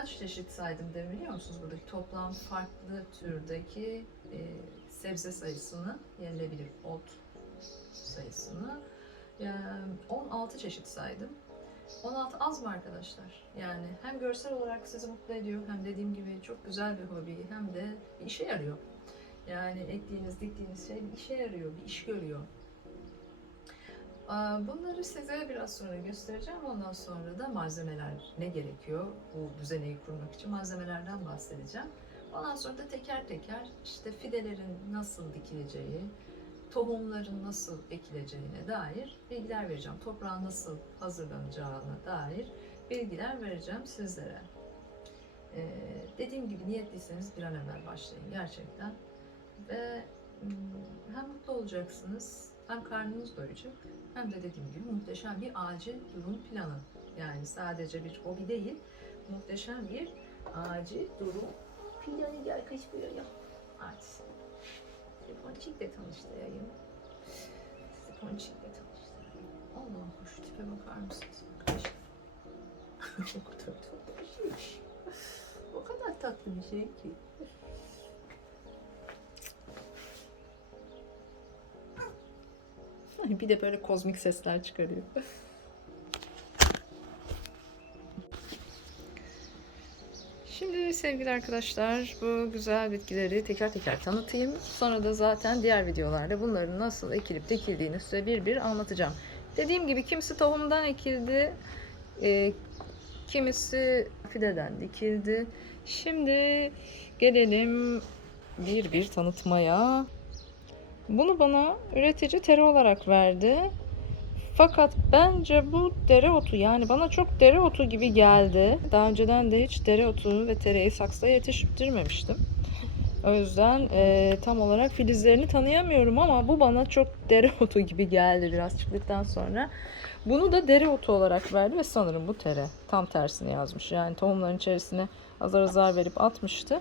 kaç çeşit saydım demin biliyor musunuz? Buradaki toplam farklı türdeki e, sebze sayısını yenilebilir ot sayısını. Yani 16 çeşit saydım. 16 az mı arkadaşlar? Yani hem görsel olarak sizi mutlu ediyor hem dediğim gibi çok güzel bir hobi hem de işe yarıyor. Yani ektiğiniz, diktiğiniz şey işe yarıyor, bir iş görüyor. Bunları size biraz sonra göstereceğim. Ondan sonra da malzemeler ne gerekiyor bu düzeneyi kurmak için malzemelerden bahsedeceğim. Ondan sonra da teker teker işte fidelerin nasıl dikileceği, tohumların nasıl ekileceğine dair bilgiler vereceğim. Toprağın nasıl hazırlanacağına dair bilgiler vereceğim sizlere. Ee, dediğim gibi niyetliyseniz bir an evvel başlayın gerçekten. Ve mm, hem mutlu olacaksınız, hem karnınız doyacak, hem de dediğim gibi muhteşem bir acil durum planı. Yani sadece bir hobi değil, muhteşem bir acil durum planı. Gel kaç buraya. Hadi. Ponçik'le tanıştırayım. Sizi Ponçik'le tanıştırayım. Allah'ım şu tipe bakar mısınız arkadaşlar? şey. O kadar tatlı bir şey ki. Bir de böyle kozmik sesler çıkarıyor. Şimdi sevgili arkadaşlar bu güzel bitkileri teker teker tanıtayım. Sonra da zaten diğer videolarda bunların nasıl ekilip dikildiğini size bir bir anlatacağım. Dediğim gibi kimisi tohumdan ekildi, e, kimisi fideden dikildi. Şimdi gelelim bir bir tanıtmaya. Bunu bana üretici tere olarak verdi. Fakat bence bu dereotu yani bana çok dereotu gibi geldi. Daha önceden de hiç dereotu ve tereyi saksıda yetiştirmemiştim. O yüzden e, tam olarak filizlerini tanıyamıyorum ama bu bana çok dereotu gibi geldi biraz çıktıktan sonra. Bunu da dereotu olarak verdi ve sanırım bu tere. Tam tersini yazmış. Yani tohumların içerisine azar azar verip atmıştı.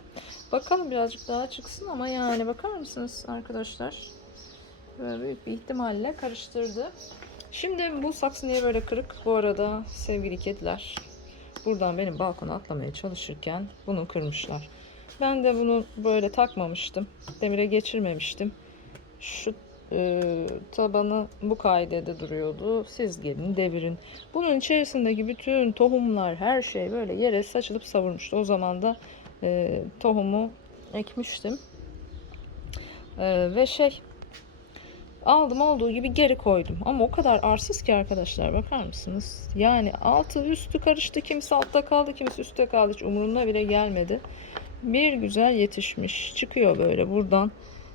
Bakalım birazcık daha çıksın ama yani bakar mısınız arkadaşlar? Böyle büyük bir ihtimalle karıştırdı. Şimdi bu saksı niye böyle kırık? Bu arada sevgili kediler buradan benim balkona atlamaya çalışırken bunu kırmışlar. Ben de bunu böyle takmamıştım. Demire geçirmemiştim. Şu e, tabanı bu kaidede duruyordu. Siz gelin devirin. Bunun içerisindeki bütün tohumlar her şey böyle yere saçılıp savurmuştu. O zaman da e, tohumu ekmiştim. E, ve şey aldım olduğu gibi geri koydum. Ama o kadar arsız ki arkadaşlar bakar mısınız? Yani altı üstü karıştı. Kimisi altta kaldı, kimisi üstte kaldı. Hiç umuruna bile gelmedi. Bir güzel yetişmiş. Çıkıyor böyle buradan.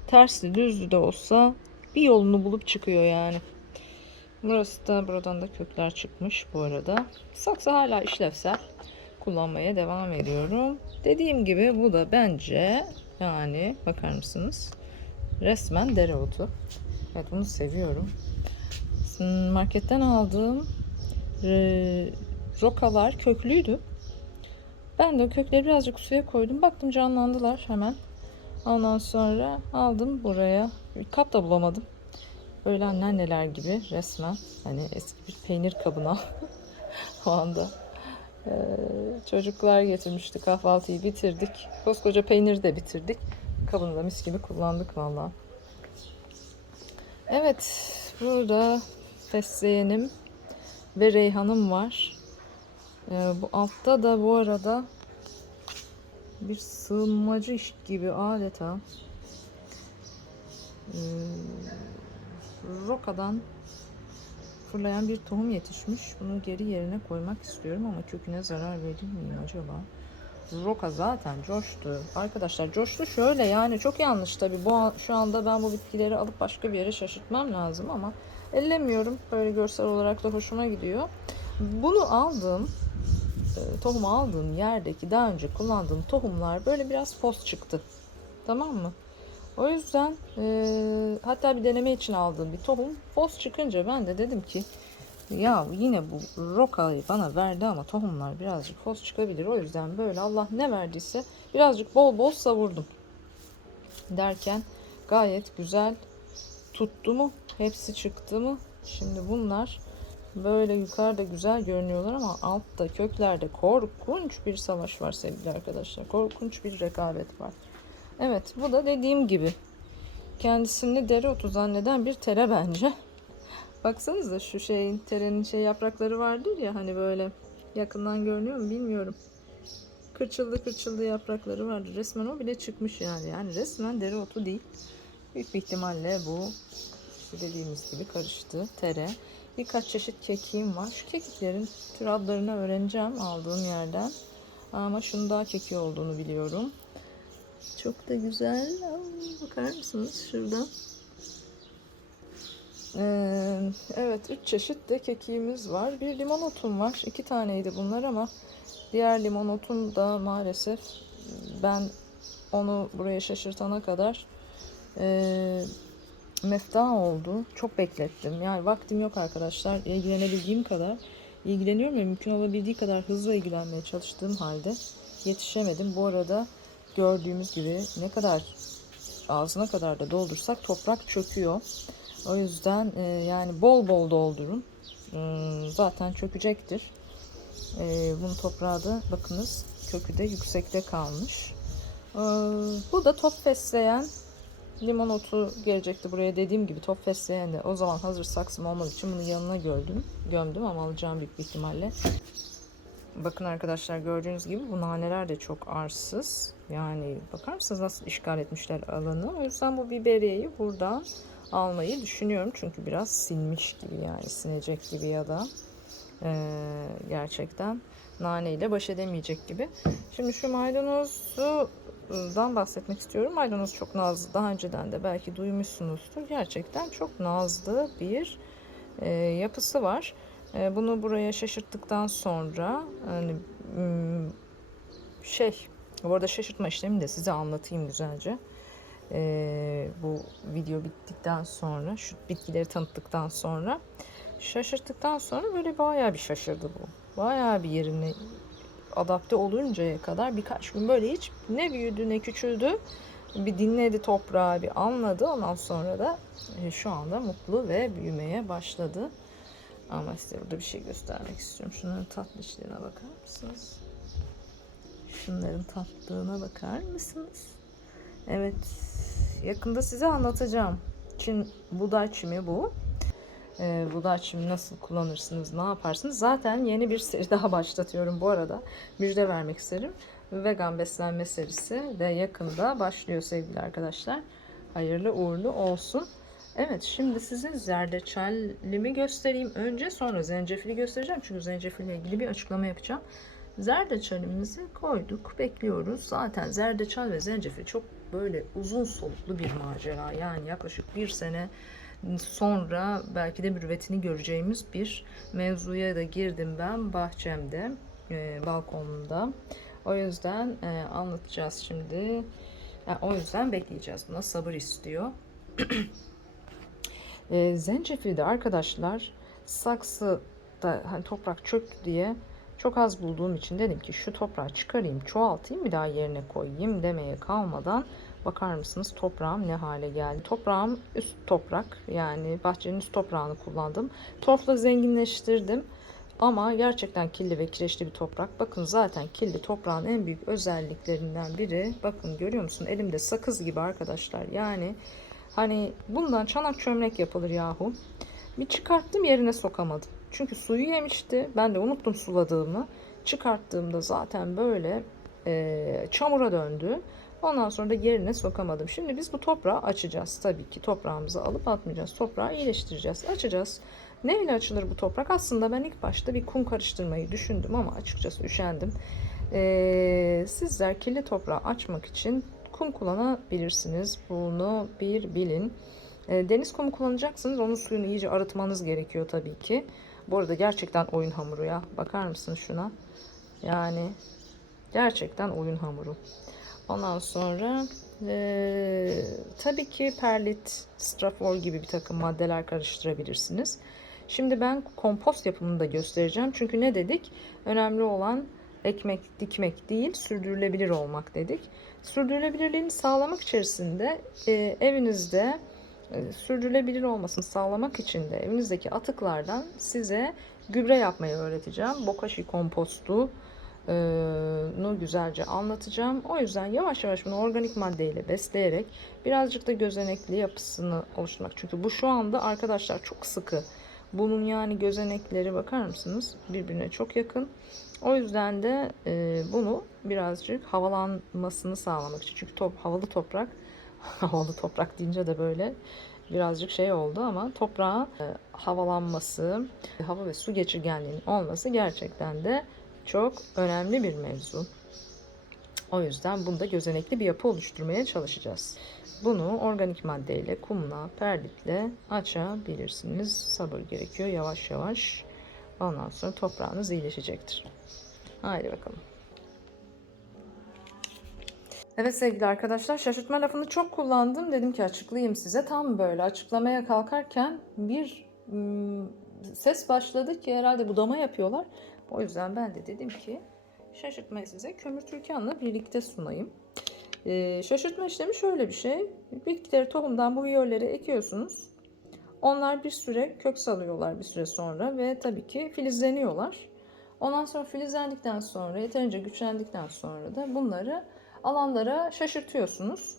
Tersli düzlü de olsa bir yolunu bulup çıkıyor yani. Burası da buradan da kökler çıkmış bu arada. Saksı hala işlevsel. Kullanmaya devam ediyorum. Dediğim gibi bu da bence yani bakar mısınız? Resmen dereotu. Evet bunu seviyorum. Marketten aldığım e, rokalar köklüydü. Ben de kökleri birazcık suya koydum. Baktım canlandılar hemen. Ondan sonra aldım buraya. Bir kap da bulamadım. Böyle anneanneler gibi resmen. Hani eski bir peynir kabına o anda. Ee, çocuklar getirmişti kahvaltıyı bitirdik. Koskoca peyniri de bitirdik. Kabını da mis gibi kullandık vallahi. Evet, burada fesleğenim ve reyhanım var. Ee, bu altta da bu arada bir sığınmacı iş gibi adeta ee, rokadan fırlayan bir tohum yetişmiş. Bunu geri yerine koymak istiyorum ama köküne zarar verir miyim acaba? Roka zaten coştu. Arkadaşlar coştu şöyle yani çok yanlış tabi. Bu an- şu anda ben bu bitkileri alıp başka bir yere şaşırtmam lazım ama ellemiyorum. Böyle görsel olarak da hoşuma gidiyor. Bunu aldığım e, tohumu aldığım yerdeki daha önce kullandığım tohumlar böyle biraz fos çıktı. Tamam mı? O yüzden e, hatta bir deneme için aldığım bir tohum fos çıkınca ben de dedim ki ya yine bu rokayı bana verdi ama tohumlar birazcık fos çıkabilir. O yüzden böyle Allah ne verdiyse birazcık bol bol savurdum. Derken gayet güzel tuttu mu? Hepsi çıktı mı? Şimdi bunlar Böyle yukarıda güzel görünüyorlar ama altta köklerde korkunç bir savaş var sevgili arkadaşlar. Korkunç bir rekabet var. Evet bu da dediğim gibi kendisini dereotu zanneden bir tere bence. Baksanıza şu şeyin terenin şey yaprakları vardır ya hani böyle yakından görünüyor mu bilmiyorum. Kırçıldı kırçıldı yaprakları vardı. Resmen o bile çıkmış yani. Yani resmen dereotu değil. Büyük bir ihtimalle bu dediğimiz gibi karıştı. Tere. Birkaç çeşit kekiğim var. Şu kekiklerin tür adlarını öğreneceğim aldığım yerden. Ama şunun daha keki olduğunu biliyorum. Çok da güzel. Bakar mısınız şuradan? Ee, evet, üç çeşit de kekiğimiz var. Bir limonotum var. İki taneydi bunlar ama diğer limonotum da maalesef ben onu buraya şaşırtana kadar e, mefta oldu. Çok beklettim. Yani vaktim yok arkadaşlar. İlgilenebildiğim kadar ilgileniyorum ve mümkün olabildiği kadar hızlı ilgilenmeye çalıştığım halde yetişemedim. Bu arada gördüğümüz gibi ne kadar ağzına kadar da doldursak toprak çöküyor. O yüzden e, yani bol bol doldurun. Hmm, zaten çökecektir. E, bunun toprağı da bakınız kökü de yüksekte kalmış. E, bu da top fesleğen limon otu gelecekti buraya dediğim gibi top fesleğen de o zaman hazır saksım olmadığı için bunu yanına gördüm. Gömdüm ama alacağım büyük bir ihtimalle. Bakın arkadaşlar gördüğünüz gibi bu naneler de çok arsız. Yani bakar mısınız nasıl işgal etmişler alanı. O yüzden bu biberiyeyi buradan almayı düşünüyorum. Çünkü biraz sinmiş gibi yani sinecek gibi ya da eee, gerçekten naneyle baş edemeyecek gibi. Şimdi şu maydanozdan bahsetmek istiyorum. Maydanoz çok nazlı. Daha önceden de belki duymuşsunuzdur. Gerçekten çok nazlı bir eee, yapısı var. Eee, bunu buraya şaşırttıktan sonra hani şey bu arada şaşırtma işlemini de size anlatayım güzelce. Ee, bu video bittikten sonra şu bitkileri tanıttıktan sonra şaşırttıktan sonra böyle bayağı bir şaşırdı bu. Bayağı bir yerine adapte oluncaya kadar birkaç gün böyle hiç ne büyüdü ne küçüldü bir dinledi toprağı bir anladı ondan sonra da e, şu anda mutlu ve büyümeye başladı. Ama size burada bir şey göstermek istiyorum. Şunların tatlı işlerine bakar mısınız? Şunların tatlılığına bakar mısınız? Evet, yakında size anlatacağım. Çin buğday çimi bu. Ee, buğday çimi nasıl kullanırsınız, ne yaparsınız? Zaten yeni bir seri daha başlatıyorum bu arada. Müjde vermek isterim. Vegan beslenme serisi de yakında başlıyor sevgili arkadaşlar. Hayırlı uğurlu olsun. Evet şimdi size zerdeçalimi göstereyim. Önce sonra zencefili göstereceğim. Çünkü zencefille ilgili bir açıklama yapacağım. Zerdeçalimizi koyduk. Bekliyoruz. Zaten zerdeçal ve zencefil çok böyle uzun soluklu bir macera. Yani yaklaşık bir sene sonra belki de mürüvvetini göreceğimiz bir mevzuya da girdim ben bahçemde, e, balkonumda. O yüzden e, anlatacağız şimdi. Yani o yüzden bekleyeceğiz. Buna sabır istiyor. E, zencefilde arkadaşlar saksıda hani toprak çöktü diye çok az bulduğum için dedim ki şu toprağı çıkarayım, çoğaltayım bir daha yerine koyayım demeye kalmadan bakar mısınız toprağım ne hale geldi. Toprağım üst toprak yani bahçenin üst toprağını kullandım. Torfla zenginleştirdim. Ama gerçekten kirli ve kireçli bir toprak. Bakın zaten kirli toprağın en büyük özelliklerinden biri. Bakın görüyor musun? Elimde sakız gibi arkadaşlar. Yani hani bundan çanak çömlek yapılır yahu. Bir çıkarttım yerine sokamadım. Çünkü suyu yemişti. Ben de unuttum suladığımı. Çıkarttığımda zaten böyle e, çamura döndü. Ondan sonra da yerine sokamadım. Şimdi biz bu toprağı açacağız. Tabii ki toprağımızı alıp atmayacağız. Toprağı iyileştireceğiz. Açacağız. Neyle açılır bu toprak? Aslında ben ilk başta bir kum karıştırmayı düşündüm ama açıkçası üşendim. Ee, sizler kirli toprağı açmak için kum kullanabilirsiniz. Bunu bir bilin. Ee, deniz kumu kullanacaksınız. Onun suyunu iyice arıtmanız gerekiyor tabii ki. Bu arada gerçekten oyun hamuru ya. Bakar mısınız şuna? Yani gerçekten oyun hamuru. Ondan sonra e, tabii ki perlit, strafor gibi bir takım maddeler karıştırabilirsiniz. Şimdi ben kompost yapımını da göstereceğim. Çünkü ne dedik? Önemli olan ekmek dikmek değil, sürdürülebilir olmak dedik. Sürdürülebilirliğini sağlamak içerisinde e, evinizde sürdürülebilir olmasını sağlamak için de evinizdeki atıklardan size gübre yapmayı öğreteceğim. Bokashi kompostu nu güzelce anlatacağım. O yüzden yavaş yavaş bunu organik maddeyle besleyerek birazcık da gözenekli yapısını oluşturmak. Çünkü bu şu anda arkadaşlar çok sıkı. Bunun yani gözenekleri bakar mısınız? Birbirine çok yakın. O yüzden de e, bunu birazcık havalanmasını sağlamak için. Çünkü top, havalı toprak, havalı toprak deyince de böyle birazcık şey oldu ama toprağın e, havalanması, hava ve su geçirgenliğinin olması gerçekten de çok önemli bir mevzu. O yüzden bunda gözenekli bir yapı oluşturmaya çalışacağız. Bunu organik maddeyle, kumla, perlitle açabilirsiniz. Sabır gerekiyor yavaş yavaş. Ondan sonra toprağınız iyileşecektir. Haydi bakalım. Evet sevgili arkadaşlar şaşırtma lafını çok kullandım. Dedim ki açıklayayım size. Tam böyle açıklamaya kalkarken bir ım, ses başladı ki herhalde budama yapıyorlar. O yüzden ben de dedim ki şaşırtmayı size kömür Türkan'la birlikte sunayım. Ee, şaşırtma işlemi şöyle bir şey. Bitkileri tohumdan bu viyolleri ekiyorsunuz. Onlar bir süre kök salıyorlar bir süre sonra ve tabii ki filizleniyorlar. Ondan sonra filizlendikten sonra yeterince güçlendikten sonra da bunları alanlara şaşırtıyorsunuz.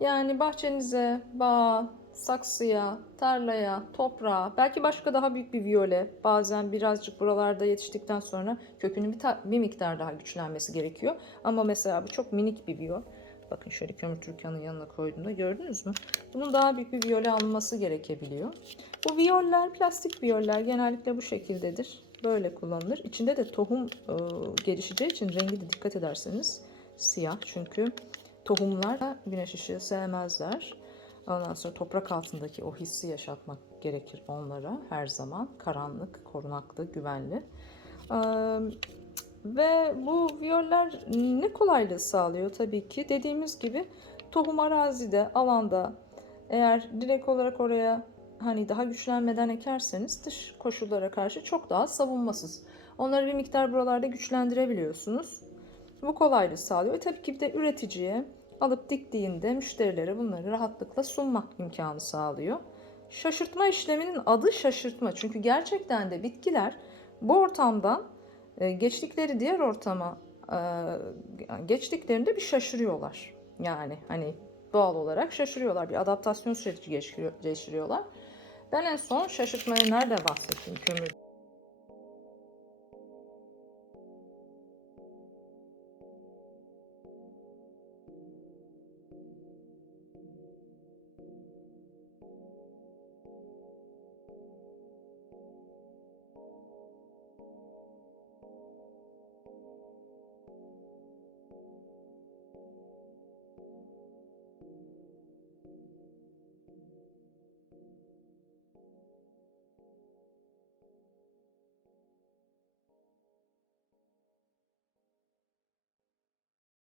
Yani bahçenize, bağa, saksıya, tarlaya, toprağa, belki başka daha büyük bir viyole, bazen birazcık buralarda yetiştikten sonra kökünün bir, bir miktar daha güçlenmesi gerekiyor. Ama mesela bu çok minik bir viyol. Bakın şöyle kömür türkanın yanına koyduğumda gördünüz mü? Bunun daha büyük bir viyole alınması gerekebiliyor. Bu viyoller, plastik viyoller genellikle bu şekildedir. Böyle kullanılır. İçinde de tohum e, gelişeceği için rengi de dikkat ederseniz siyah. Çünkü tohumlar güneş ışığı sevmezler. Ondan sonra toprak altındaki o hissi yaşatmak gerekir onlara her zaman. Karanlık, korunaklı, güvenli. Ve bu viyoller ne kolaylığı sağlıyor tabii ki. Dediğimiz gibi tohum arazide, alanda eğer direkt olarak oraya hani daha güçlenmeden ekerseniz dış koşullara karşı çok daha savunmasız. Onları bir miktar buralarda güçlendirebiliyorsunuz. Bu kolaylığı sağlıyor. Ve tabii ki bir de üreticiye alıp diktiğinde müşterilere bunları rahatlıkla sunma imkanı sağlıyor. Şaşırtma işleminin adı şaşırtma. Çünkü gerçekten de bitkiler bu ortamdan e, geçtikleri diğer ortama e, geçtiklerinde bir şaşırıyorlar. Yani hani doğal olarak şaşırıyorlar. Bir adaptasyon süreci geçiriyor- geçiriyorlar. Ben en son şaşırtmaya nerede bahsettim kömür